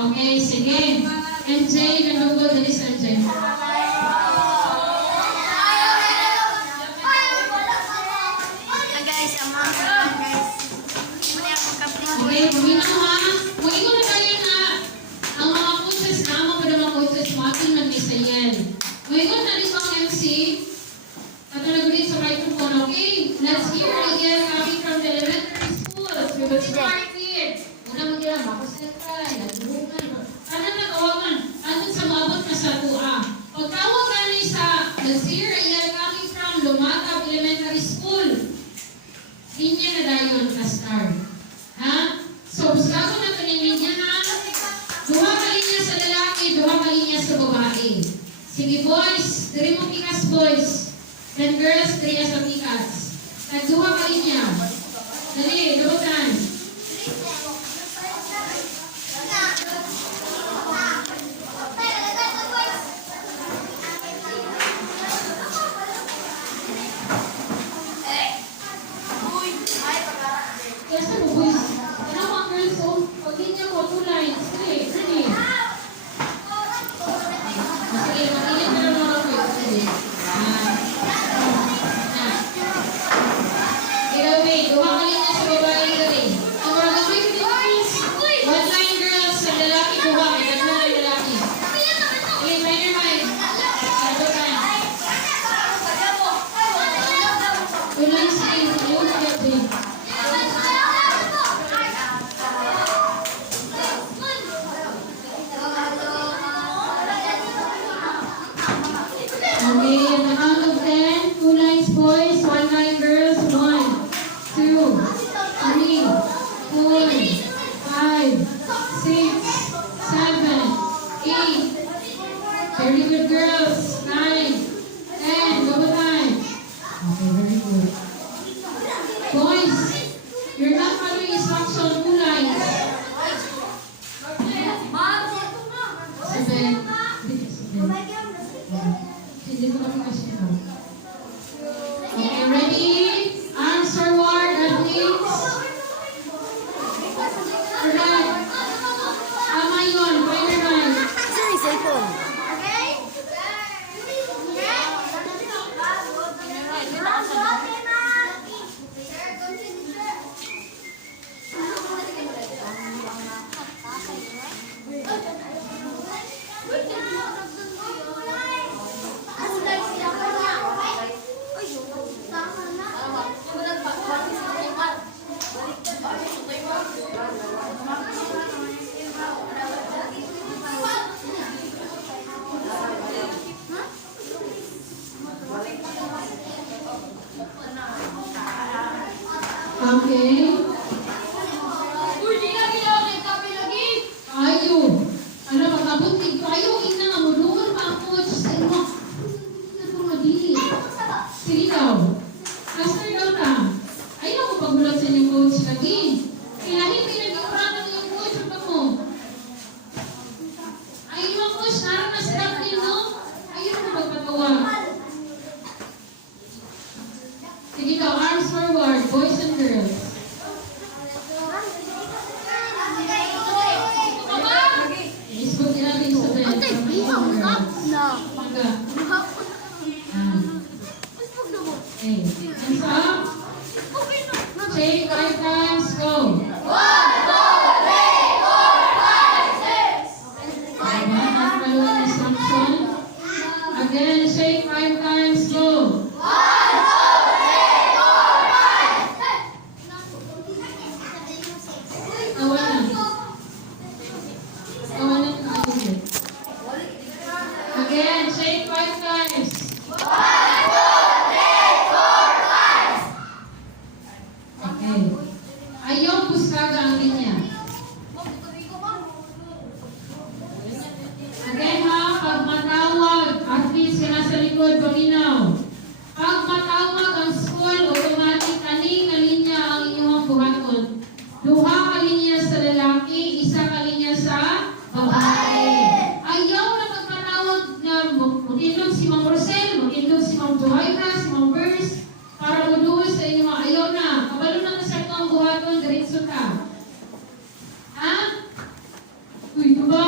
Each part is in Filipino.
Okay, sige. MJ, nanugod. Dali sa MJ. Okay, buminaw ha. Mag-ingon na tayo na ang mga coaches na, mga coaches, matin mag-isayan. Mag-ingon na dito ang MC. Katulad ulit sa microphone, okay? Let's hear it again coming from the elementary schools. We will start with, unang nila, makusentay, nagbuhugan. Ano na kawagan? Ano sa maabot na sa tua? Pagkawag namin sa, let's hear it again coming from Lumatap Elementary School. Linya na dayon ka-start. Ha? So, bago na ito niya ha? Duha ka linya sa lalaki, duha ka linya sa babae. Sige boys, diri mo pikas boys. Then girls, 3 as a pikas. Nagduha ka linya. Dali, durutan. Kaya sa mo boys? Ano mga girls, so, pag linya mo, 2 lines. Dali, ready. Sige, mag-ilit na lang mga boys. Dali. Wait, duha ka linya sa babae dali. Ang mga gamay ko dito, one line girls, sa lalaki duha, may tatlo na lalaki. Okay, minor mind. Ano tayo? 2 lines din, ayun na din. Okay, on the count of 10, 2 lines boys, 1 line girls, 1, 2, 3, 4, 5, 6, 7, 8. Very good girls. 9, 10. Double time. Okay, very good. Boys, you're not following instruction. 2 lines. 7. Hindi ko kami kasi na. Okay, ready? Arms forward, athletes. Alright. Tama yun, minor mind. Sorry, cellphone. Okay. Ayo. Ano, magkabutig ko. Ayaw, ina nga mo. Doon pa ang coach sa imo. Ina ko madili. Sige daw. Master daw ta. Ayaw mo pagbulat sa inyong coach lagi. Kaya hindi nag-iuranan yung coach pa mo. Ayaw mo coach, naroon na sila din, no? Ayaw mo magpatawa. Sige daw, arms forward, boys and girls. Facebook natin sa bed. No. Pagka. Okay. Hands up. Shake 5 times. Go. 1, 2, 3, 4, 5, 6. Not following instruction. Again, shake 5 times. Go. Tawanan. Tawanan ka agad. Again, shake 5 times. Okay. Ayaw puskaga ang linya. Again ha, pag matawag, at least ka nasa likod, paminaw. Pag matawag ang school, automatic aning na linya ang inyong buhaton. Duha ka linya sa lalaki, isa ka linya sa babae. Ayaw na pagpatawag na magindog si Mang Rosel, magindog si Mang Johaira, si Mang Burst, para maduwa sa inyo. Ayaw na. Kabalo na sa itong buhaton, diretso ka. Ha? Uy, diba?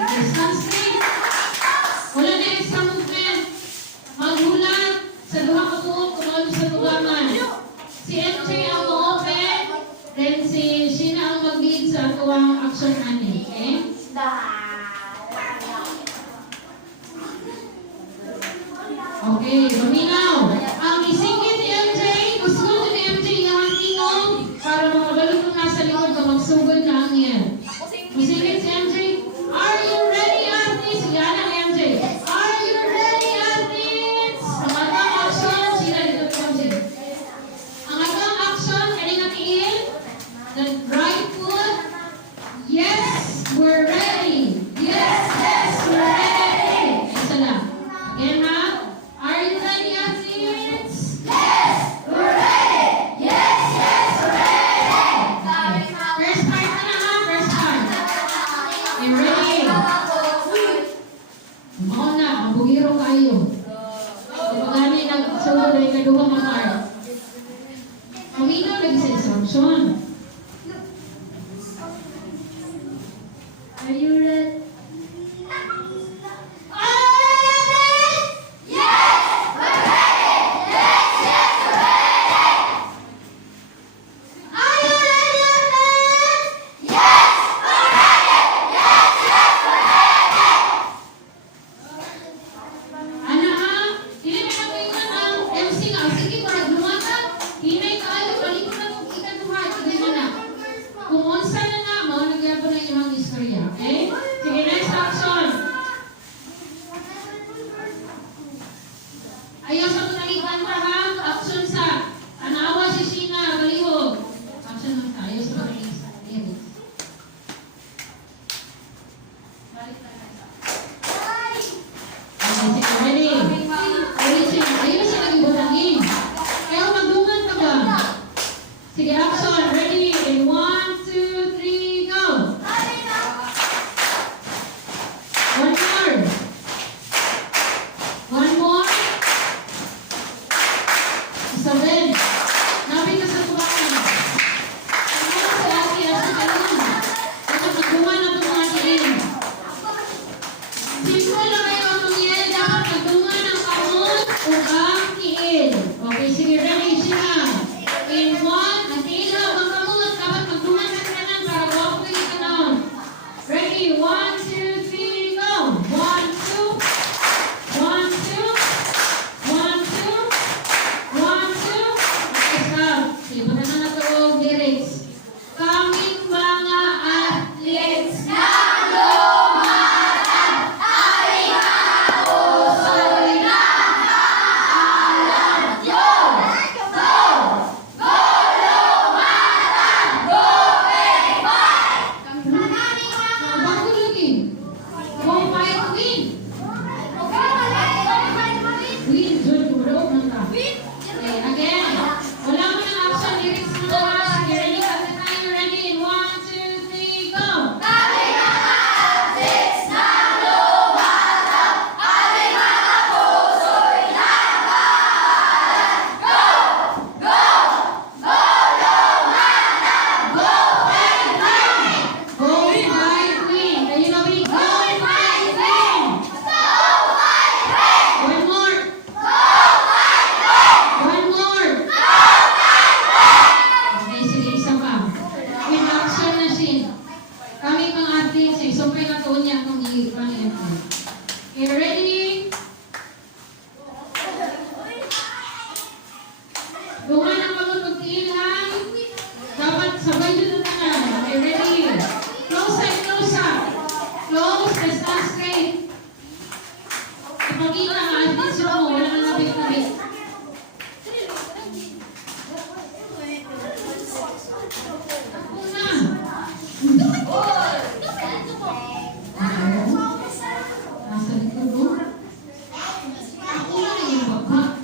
Okay, stand straight. Wala na extra movement. Maghulat sa duha ka buhok kung ano sa tubangan. Si MJ ang ma-open, then si Sheena ang mag-lead sa tuwang action ani. Okay? Okay, paminaw. Ang isingit ni MJ, gusto ko ni MJ yung tingong para makabalog ko nasa likod ka magsugod na ang yan. Isingit si MJ, are you ready, athletes? Yan ang MJ. Are you ready, athletes? Ang atang action, sila dito si MJ. Ang atang action, kaya natiin, the right foot, yes, we're ready. Yes, we're ready. Isa lang. Again, ha? Are you ready, athletes? Yes, we're ready. Yes, we're ready. First part na na, ha? First part. Okay, ready? Mao na, ang bugiro kayo. Pagani nagsulod ay kaduha mga part. Paminaw lagi sa instruction. Are you ready? Ana ha? Dili na kami ang MC nga. Sige, para lumata. Hinay kaayo, balik ko na kung ikaduha. Sige na. Kung unsa na na, mga nagyapon na inyong istorya. Okay? Sige, next action. Ayaw sa kung nakikanta ha. Action sa. Anawa si Sheena, balihog. Action lang sa. Ayaw sa kung nakikanta. Balik na lang sa. Okay, sige, ready? Ready siya. Ayaw siya lagi butangin. Kaya magdungan ka ba? Sige, action. Ready? In 1, 2, 3, go! One more. One more. Isa din. Napit ka sa tubangan. Ano sa ati at sa kalun? Ito, magdungan na ito mga tiin. Simple lang kayo ang mangyayari. Dapat magdungan ang kamot o ang tiin. Okay, sige, ready siya. In 1, ang tiin lang ang kamot. Dapat magdungan sa kanan para walk kayo kanon. Ready, 1, 2, 3, go! 1, 2, 1, 2, 1, 2, 1, 2. Okay, stop. Sige, punta na natulog lyrics. Kaming mga athletes na bago lagi. Go fight, win. Win, Jun, bro, nanta. Okay, again. Wala mo ng action lyrics mo na. Sige, ready ka na tayo. Ready? In 1, 2, 3, go! Go fight, win. Kayo na, win. Go fight, win. One more. One more. Okay, sige, isa pa. With action na scene. Kami mga athletes, so pwede na tuon niya kung i-pangyayari. Okay, ready? Dungan ang pagpagtiilhan. Dapat sabay dito na tanan. Okay, ready? Close up, close up. Close, and stand straight. Ipagkita ang athletes mo, wala nang nabit-nabit. Ako na. Nasa likod mo. Ako na yung baba.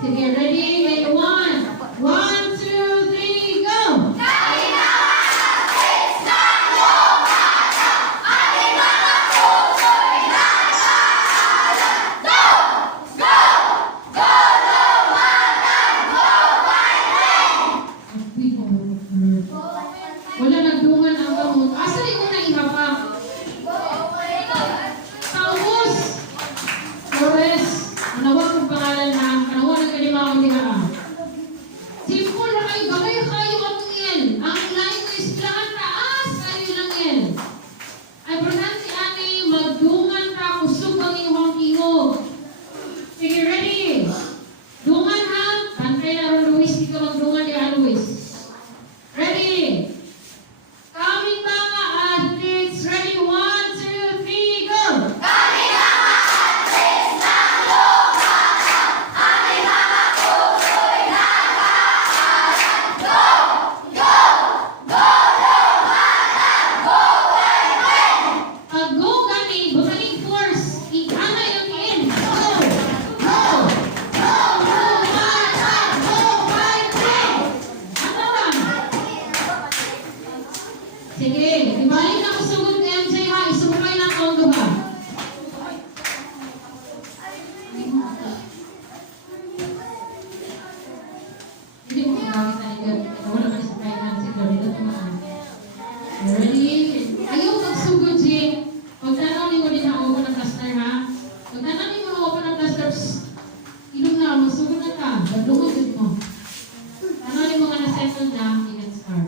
Sige, ready? In 1, 1, 2, 3, go! Malungod yun mo. Ano yung mga na-settle na, you can start.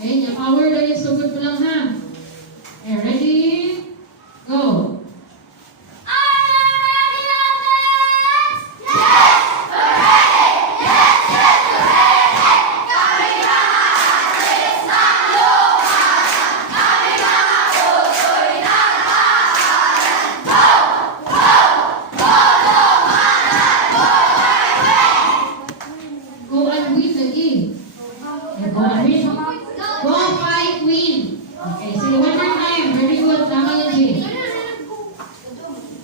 Okay, yung power na yung sugod mo lang ha. Okay, ready? Go! Go and win the game. Okay, go and win. Go fight, win. Okay, sige, one more time. Very good. Tama yun, Jay.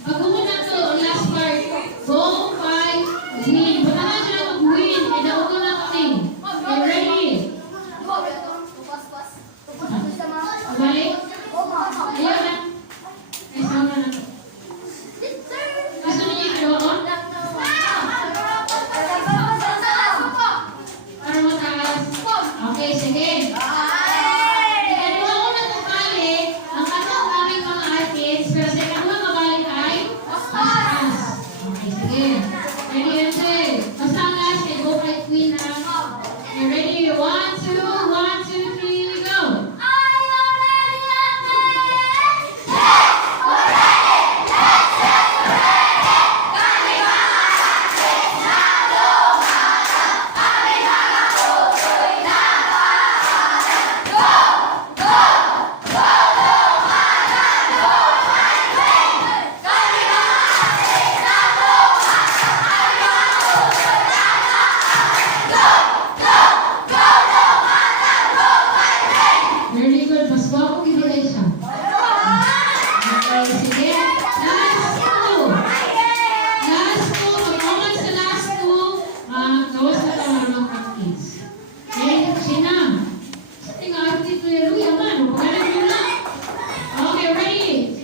Pag na to, last part. Go fight, win. Butahan siya na mag-win. E nauto na kami. Okay, ready? Balik. Ayaw na. Ay, sama na to. Gusto niyo yung doon? Para mataas. Okay, sige. Ikaduha ko na bumalik ang katong aming mga artists, pero sa ikaduha mabalik ay paspas. Okay, sige. Ready, Ansel? Basta ang last, eh, go right queen na. Okay, ready? 1, 2, 1, 2, 3, go! Very good. Mas guwapo kibigay siya. Okay, sige. Last two. Last two. Pag-uman sa last two, gawas na tayo ng practice. Okay, Sina. Sa tinga artist to yung luya man. Pagalan nyo na. Okay, ready?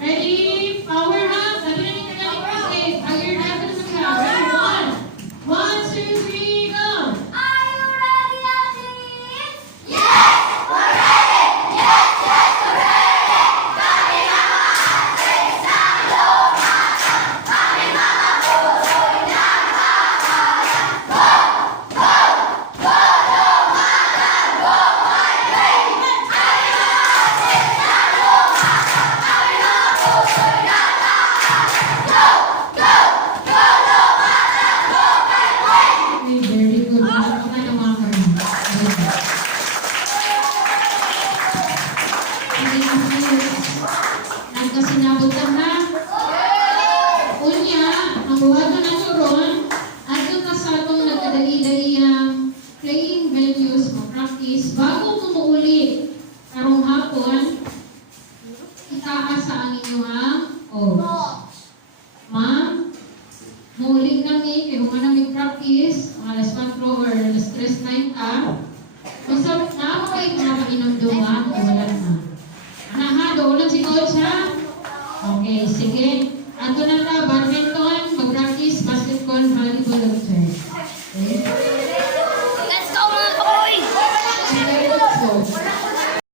Ready? Power up. Sabi na nito galing kasi. Higher level mo siya. Ready? 1, 2, 3, go! Okay, very good. Ano ka ng mga karoon? Very good. Nagkasinabot ka na? Unya, ang buhat na naturon, at yung kasatong nagkadali-dali ang playing venues o practice, bago kumuuli karong hapon, itaas sa ang inyong coach. Ma'am, muli kami, kaya kung namin practice, mga alas 4 or alas 3 ka, kung sa naamo kayo kung napainom duman, wala na. Anak ha, doon si coach ha? Okay, sige. Ato na na, badminton, mag-practice, basketball, volleyball, and chess. Okay?